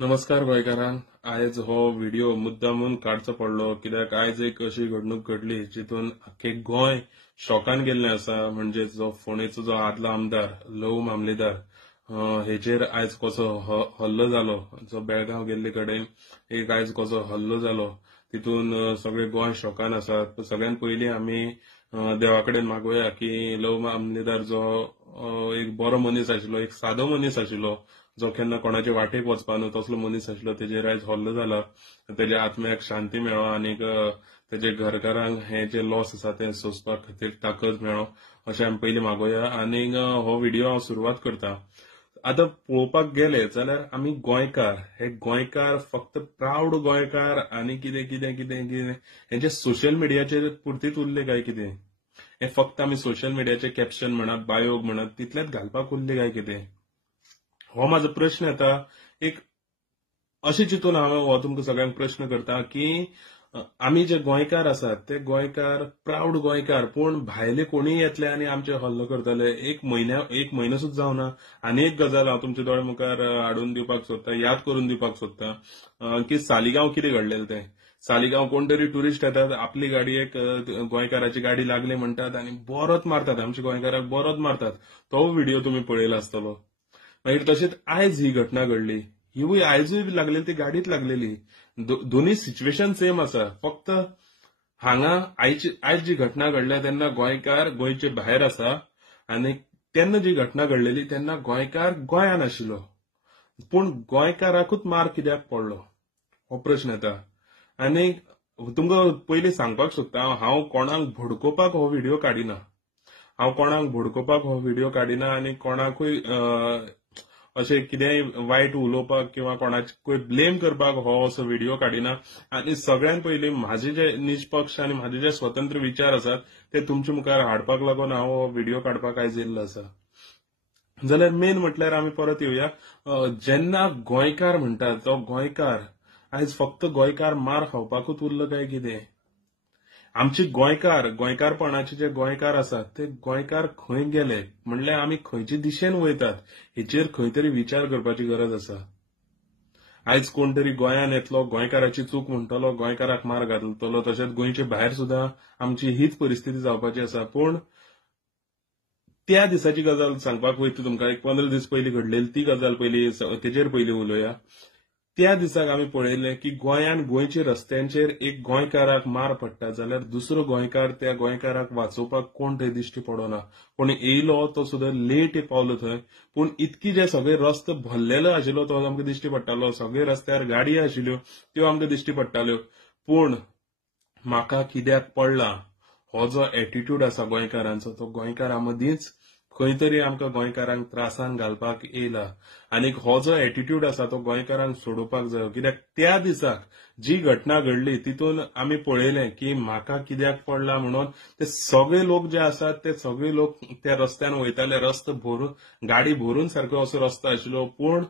नमस्कार गोंयकारांक। आयज हो व्हिडिओ मुद्दामून काडचो पडलो कित्याक आयज एक अशी घडणूक घडली जितून आख्खे गोंय शॉकान गेल्लें आसा। म्हणजे जो फोंडेचो जो आदलो आमदार लव मामलेदार हेचेर आयज कसो हल्लो जालो, जो बेळगांव गेल्ले कडेन एक आयज कसो हल्लो जालो, तितून सगळे गोंय शॉकान आसा। सगळ्यात पयलीं आमी देवा कडेन मागुया की लव मामलेदार जो एक बरो मनीस आशिल्लो, एक सादो मनीस आशिल्लो, जो केन्ना कोणाचे वाटेक वचपा न्हू तसलो मनीस आशिल्लो, तेजेर आयज हल्लो जाला। तेज्या आत्म्याक शांती मेळो आनीक तेजे घरकारांक हे जे लॉस आसा ते सोंसपा खातीर ताकद मेळो अशें आमी पयलीं मागुया। आनीक हो व्हिडिओ हांव सुरवात करतां। आतां पळोवपाक गेले जाल्यार आमी गोंयकार, हे गोंयकार फक्त प्राऊड गोंयकार आनी कितें कितें कितें कितें हेंचे सोशल मिडियाचेर पुरतीच उरले काय कितें? हे फक्त आमी सोशल मिडियाचे कॅप्शन म्हणत, बायो म्हणत तितलेच घालपाक उरले काय कितें? हो माझो प्रश्न येता। एक अशें चिंतून हांव हो तुमकां सगळ्यांक प्रश्न करता की आमी जे गोंयकार आसात ते गोंयकार प्राऊड गोंयकार, पूण भायले कोणीय येतले आनी आमचे हल्लो करतले। एक म्हयनो सुद्दां जावना। आनी एक गजाल हांव तुमचे दोळे मुखार हाडून दिवपाक सोदतां, याद करून दिवपाक सोदतां की सालिगांव कितें घडलेलें तें। सालिगांव कोण तरी टुरिस्ट येतात, आपली गाडी एक गोंयकाराची गाडी लागली म्हणटात आनी बरोच मारतात, आमच्या गोंयकाराक बरोच मारतात। तो व्हिडिओ तुमी पळयलो आसतलो। मागीर तशेंच आयज ही घटना घडली, हिवूय आयजूय लागलेली ती गाडीत लागलेली। दोन्ही सिच्युएशन सेम आसा। फक्त हांगा आयज जी घटना घडल्या तेन्ना गोंयकार गोंयचे भायर आसा आनी तेन्ना जी घटना घडलेली तेन्ना गोंयकार गोंयान आशिल्लो, पूण गोंयकाराकूच मार कित्याक पडलो हो प्रश्न येता। आनी तुमकां पयलीं सांगपाक सोदतां, हांव कोणाक भडकोवपाक हो व्हिडिओ काडिना। हांव कोणाक भडकोवपाक हो व्हिडिओ काडिना आनी कोणाकूय अशें कितेंय वायट उलोवपाक किंवा कोणाकूय ब्लेम करपाक हो असो व्हिडिओ काडिना। आनी सगळ्यात पयलीं म्हाजे जे निश्पक्ष आनी म्हाजे जे स्वतंत्र विचार आसात ते तुमचे मुखार हाडपाक लागून हांव हो व्हिडिओ काडपाक आयज येयल्लो आसा। जाल्यार मेन म्हटल्यार आमी परत येवया, जेन्ना गोंयकार म्हणटात तो गोंयकार आयज फक्त गोंयकार मार खावपाकूच उरलो काय कितें? आमचे गोंयकारपणाचे जे गोंयकार आसात ते गोंयकार खंय गेले, म्हणल्यार आमी खंयचे दिशेन वयतात हेचेर खंय तरी विचार करपाची गरज आसा। आयज कोण तरी गोंयान येतलो, गोंयकाराची चूक म्हणटलो, गोंयकाराक मार घालतलो, तशेंच गोंयचे भायर सुद्दां आमची हीच परिस्थिती जावपाची आसा। पूण त्या दिसाची गजाल सांगपाक वयता तुमकां, एक 15 दीस पयलीं घडलेली ती गजाल पयलीं तेजेर पयलीं उलोवया। त्या दिसाक आमी पळयलें की गोंयान गोंयच्या रस्त्यांचेर एक गोंयकाराक मार पडटा जाल्यार दुसरो गोंयकार त्या गोंयकाराक वाचोवपाक कोण थंय दिश्टी पडना। कोण येयलो तो सुद्दां लेट पावलो थंय, पूण इतकी जे सगळे रस्तो भरलेलो आशिल्लो तो आमकां दिश्टी पडटालो, सगळे रस्त्यार गाडी आशिल्ल्यो त्यो आमकां दिश्टी पडटाल्यो। पूण म्हाका कित्याक पडला हो जो एटिट्यूड आसा गोंयकारांचो, तो गोंयकारा मदींच खंय तरी आमकां गोंयकारांक त्रासान घालपाक येयला। आनीक हो जो एटिट्यूड आसा तो गोंयकारांक सोडोवपाक जायो। कित्याक त्या दिसाक जी घटना घडली तितून आमी पळयलें की म्हाका कित्याक पडला म्हणून ते सगळे लोक जे आसात ते सगळे लोक त्या रस्त्यान वयताले, रस्तो भरून गाडी भरून सारको असो रस्तो आशिल्लो, पूण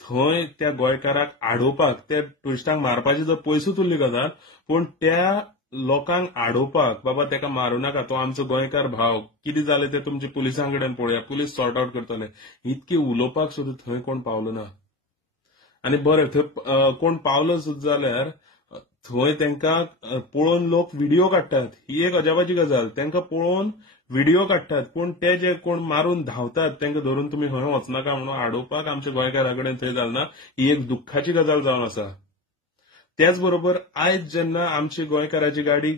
थंय त्या गोंयकाराक आडोवपाक, त्या ट्युरिस्टांक मारपाची जर पयसूच उरली गजाल, पूण त्या लोकांक आडोवपाक, बाबा तेका मारूं नाका, तो आमचो गोंयकार भाव, कितें जालें तें तुमच्या पुलिसां कडेन पळोवया, पुलीस सॉर्ट आउट करतले, इतकी उलोवपाक सुद्दां थंय कोण पावलो ना। आनी बरें, थंय कोण पावलो सुद्दां जाल्यार थंय तांकां पळोवन लोक व्हिडिओ काडटात। ही एक अजापाची गजाल, तांकां पळोवन व्हिडिओ काडटात, पूण ते जे कोण मारून धांवतात तांकां धरून तुमी खंय वचनाका म्हणून आडोवपाक आमच्या गोंयकारा कडेन थंय जालना। ही एक दुख्खाची गजाल जावन आसा। त्याच बरोबर आयज जेन्ना आमची गोंयकाराची गाडी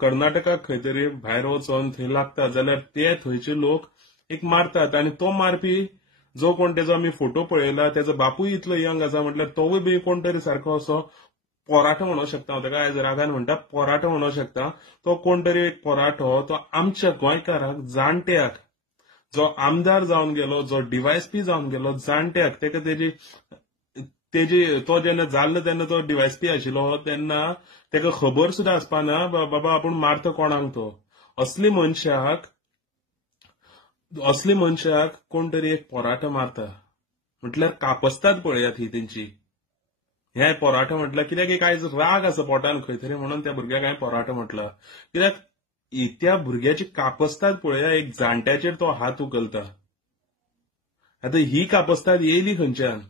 कर्नाटकाक खंय तरी भायर वचोन थंय लागता जाल्यार ते थंयचे लोक एक मारतात, आनी तो मारपी जो कोण तेजो आमी फोटो पळयला तेजो बापूय इतलो यंग आसा म्हटल्यार तोवूय बी कोण तरी सारको असो पोराटो म्हणूंक शकता, हांव ताका आयज रागान म्हणटा पोराटो म्हणूंक शकता। तो कोण तरी एक पोराटो तो आमच्या गोंयकाराक, जाणट्याक, जो आमदार जावन गेलो, जो डीवायएसपी जावन गेलो, जाणट्याक तेका तेजी तो जेन्ना जाल्लो तेन्ना तो डीवायएसपी आशिल्लो तेन्ना तेका खबर सुद्दां आसपाना बाबा आपूण मारता कोणाक तो। असली मनशाक कोण तरी एक पोराटो मारता म्हटल्यार कापसतात पळयात ही तेंची। हे पोराटो म्हटल्यार कित्याक एक आयज राग आसा पोटान खंय तरी म्हणून त्या भुरग्याक हांवें पोराटो म्हटला। कित्याक त्या भुरग्याची कापसतात पळया, एक जाणट्याचेर तो हात उखलता। आतां ही कापसतात येयली खंयच्यान?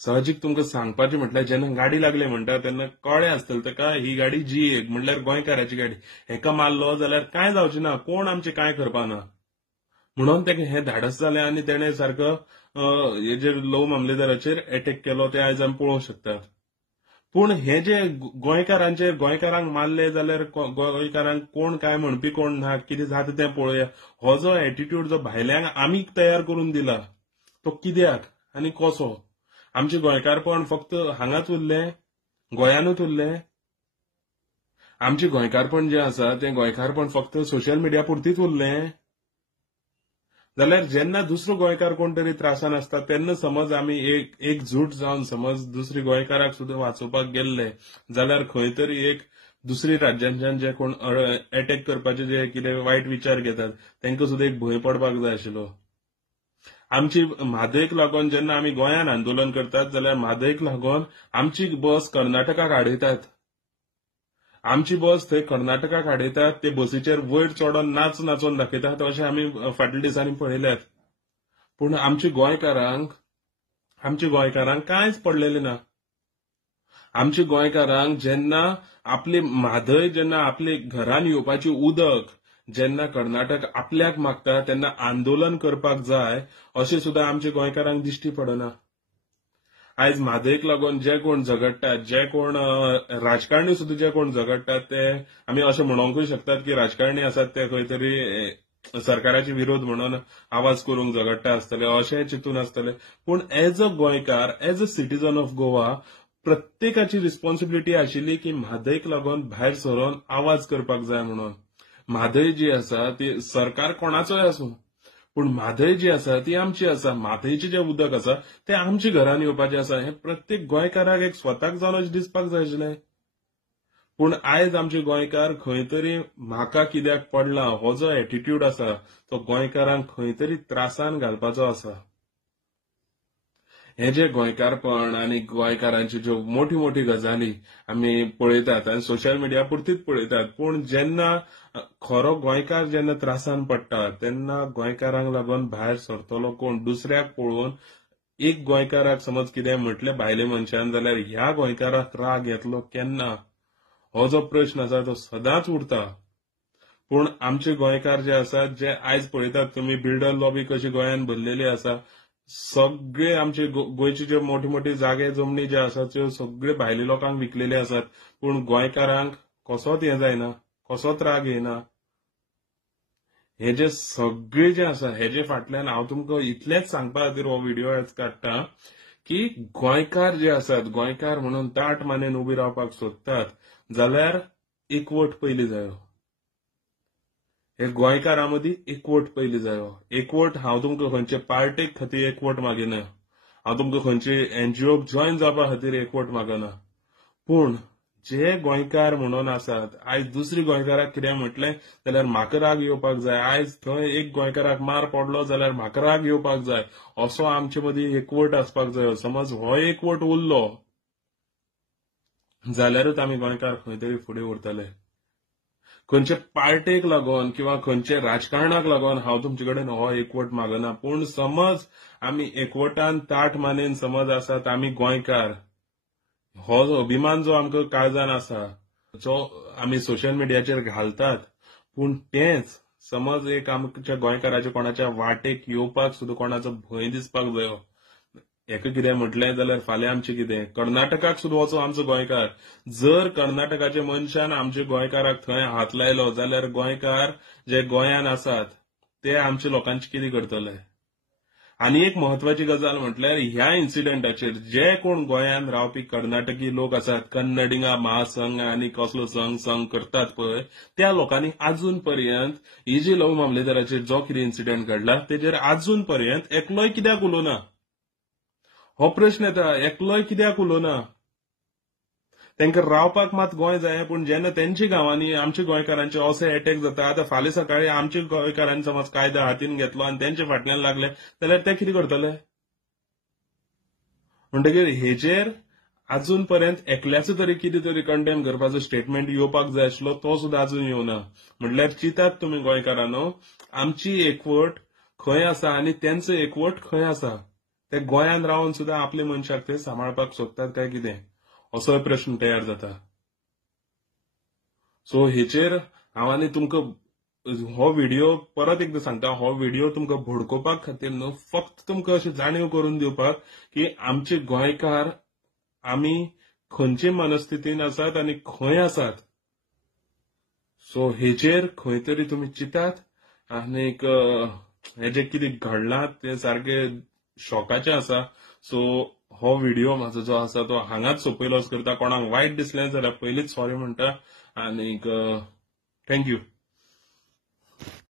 साहजिक तुमकां सांगपाचें म्हटल्यार जेन्ना गाडी लागले म्हणटा तेन्ना कळ्ळें आसतलें ताका ही गाडी G1 म्हणल्यार गोंयकाराची गाडी. हेका मारलो जाल्यार कांय जावचें ना, कोण आमचें कांय करपाना. म्हणून ताका हें धाडस जालें आनी तेणें सारको हेजेर लव मामलेदाराचेर अटॅक केलो तें आयज आमी पळोवंक शकतात. पूण हे जे गोंयकारांक मारले जाल्यार गोंयकारांक कोण काय म्हणपी कोण ना, कितें जाता तें पळोवया. हो जो एटिट्यूड जो भायल्यांक आमी तयार करून दिला तो कित्याक आनी कसो? आमचे गोंयकारपण फक्त हांगाच उरलें, गोंयानूच उरलें? आमचे गोंयकारपण जें आसा तें गोंयकारपण फक्त सोशल मिडिया पुरतीच उरलें? जाल्यार जेन्ना दुसरो गोंयकार कोण तरी त्रासान आसता तेन्ना समज आमी एकजूट जावन समज दुसरी गोंयकाराक सुद्दां वाचोवपाक गेल्ले जाल्यार खंय तरी एक दुसरी राज्यांच्यान जे कोण अटॅक करपाचे जे कितें वायट विचार घेतात तांकां सुद्दां एक भंय पडपाक जाय आशिल्लो. आमची म्हादयक लागून जेन्ना आमी गोंयान आंदोलन करतात जाल्यार म्हादयक लागून आमची बस कर्नाटकाक आडयतात. आमची बस थंय कर्नाटकाक आडयतात, ते बसीचेर वयर चडोन नाचून दाखयतात अशें आमी फाटल्या दिसांनी पळयल्यात. पूण आमच्या गोंयकारांक कांयच पडलेलें ना. आमच्या गोंयकारांक जेन्ना आपली म्हादय जेन्ना आपले घरान येवपाची उदक जेन्ना कर्नाटक आपल्याक मागता तेन्ना आंदोलन करपाक जाय अशें सुद्दां आमच्या गोंयकारांक दिश्टी पडना. आयज म्हादयक लागून जे कोण झगडटात, जे कोण राजकारणी सुद्दां जे कोण झगडटात ते आमी अशें म्हणोंकूय शकतात की राजकारणी आसात ते खंय तरी सरकाराचे विरोध म्हणून आवाज करूंक झगडटा आसतले अशें चिंतून आसतले. पूण एज अ गोंयकार, as a citizen of Goa प्रत्येकाची रिस्पॉन्सिबिलिटी आशिल्ली की म्हादयक लागून भायर सरोन आवाज करपाक जाय म्हणून. म्हादय जी आसा ती सरकार कोणाचोय आसूं पूण म्हादय जी आसा ती आमची आसा. म्हादयचें जें उदक आसा तें आमच्या घरान येवपाचें आसा. हें प्रत्येक गोंयकाराक एक स्वताक जावन अशें दिसपाक जाय आशिल्लें. पूण आयज आमचे गोंयकार खंय तरी म्हाका कित्याक पडला हो जो एटिट्यूड आसा तो गोंयकारांक खंय तरी त्रासान घालपाचो आसा. हे जे गोंयकारपण आनी गोंयकारांच्यो ज्यो मोठी मोठी गजाली आमी पळयतात आनी सोशल मिडिया पुरतीच पळयतात, पूण जेन्ना खरो गोंयकार जेन्ना त्रासान पडटा तेन्ना गोंयकारांक लागून भायर सरतलो कोण? दुसऱ्याक पळोवन एक गोंयकाराक समज कितें म्हटलें भायले मनशान जाल्यार ह्या गोंयकाराक राग येतलो केन्ना? हो जो प्रश्न आसा तो सदांच उरता. पूण आमचे गोंयकार जे आसात जे आयज पळयतात तुमी बिल्डर लॉबी कशी गोंयान भरलेली आसा. सगळे आमचे गोंयचे जे मोठी मोठी जागे जमनी जे आसात त्यो सगळे भायल्या लोकांक विकलेले आसात. पूण गोंयकारांक कसोच हें जायना, कसोच राग येना. हे जे सगळे जे आसा हेजे फाटल्यान हांव तुमकां इतलेंच सांगपा खातीर हो व्हिडिओ आज काडटा की गोंयकार जे आसात, गोंयकार म्हणून ताट मानेन उबी रावपाक सोदतात जाल्यार एकवट पयली जायो. हे गोंयकारां मदीं एकवट पयली जायो. एकवट हांव तुमकां खंयचे पार्टेक खातीर एकवट मागिना, हांव तुमकां खंयचे एनजीओक जॉयन जावपा खातीर एकवट मागना. पूण जे गोंयकार म्हणून आसात आयज दुसरी गोंयकाराक कितें म्हटलें जाल्यार म्हाका राग येवपाक जाय. आयज थंय एक गोंयकाराक मार पडलो जाल्यार म्हाका राग येवपाक जाय असो आमचे मदीं एकवट आसपाक जायो. समज हो एकवट उरलो जाल्यारूच आमी गोंयकार खंय तरी फुडें उरतले. खंयचे पार्टेक लागून किंवा खंयचे राजकारणाक लागून हांव तुमचे कडेन हो एकवट मागना. पूण समज आमी एकवटान ताट मानेन समज आसात आमी गोंयकार, हो जो अभिमान जो आमकां काळजान आसा जो आमी सोशल मिडियाचेर घालतात, पूण तेंच समज एक आमच्या गोंयकाराच्या कोणाच्या वाटेक येवपाक सुद्दां कोणाचो भंय दिसपाक जायो. हेका कितें म्हटलें जाल्यार फाल्यां आमचें कितें कर्नाटकाक सुद्दां वचो आमचो गोंयकार. जर कर्नाटकाच्या मनशान आमच्या गोंयकाराक थंय हात लायलो जाल्यार गोंयकार जे गोंयान आसात ते आमच्या लोकांचे कितें करतले? आनी एक म्हत्वाची गजाल म्हटल्यार ह्या इन्सिडेंटाचेर जे कोण गोंयान रावपी कर्नाटकी लोक आसात, कन्नडिगा महासंघ आनी कसलो संघ करतात पळय, त्या लोकांनी आजून पर्यंत ही जी लव मामलेदाराचेर जो कितें इन्सिडेंट घडला तेजेर आजून पर्यंत एकलोय कित्याक उलोवना? हो प्रश्न येता, एकलोय कित्याक उलोवना? तांकां रावपाक मात गोंय जाय, पूण जेन्ना तेंच्या गांवांनी आमच्या गोंयकारांचे असे अटॅक जाता, आतां फाल्यां सकाळी आमच्या गोंयकारांनी समज कायदो हातीन घेतलो आनी तेंच्या फाटल्यान लागले जाल्यार ते कितें करतले? म्हणटकीर हेजेर आजून पर्यंत एकल्याचो तरी कितें तरी कंडेम करपाचो स्टेटमेंट येवपाक जाय आशिल्लो, तो सुद्दां आजून येवना. म्हणल्यार चिंतात तुमी गोंयकारांनो, आमची एकवट खंय आसा आनी तेंचो एकवट खंय आसा? ते गोंयांत रावन सुद्धा आपले मनशाक ते सांबाळपाक सोदतात काय कितें असोय प्रश्न तयार जाता. सो हेचेर हांव आनी तुमकां हो व्हिडिओ परत एकदा सांगता, हो व्हिडिओ तुमकां भडकोवपाक खातीर न्हू, फक्त तुमकां अशी जाणीव करून दिवपाक की आमचे गोंयकार आमी खंयचे मनस्थितीन आसात आनी खंय आसात. सो हेचेर खंय तरी तुमी चिंतात. आनीक हे जे कितें घडलां ते सारखे शॉकाचे आसा. सो हो व्हिडिओ म्हाजो जो आसा तो हांगाच सोंपयलोच करता. कोणाक वायट दिसलें जाल्यार पयलींच सॉरी म्हणटा. आनीक थँक्यू.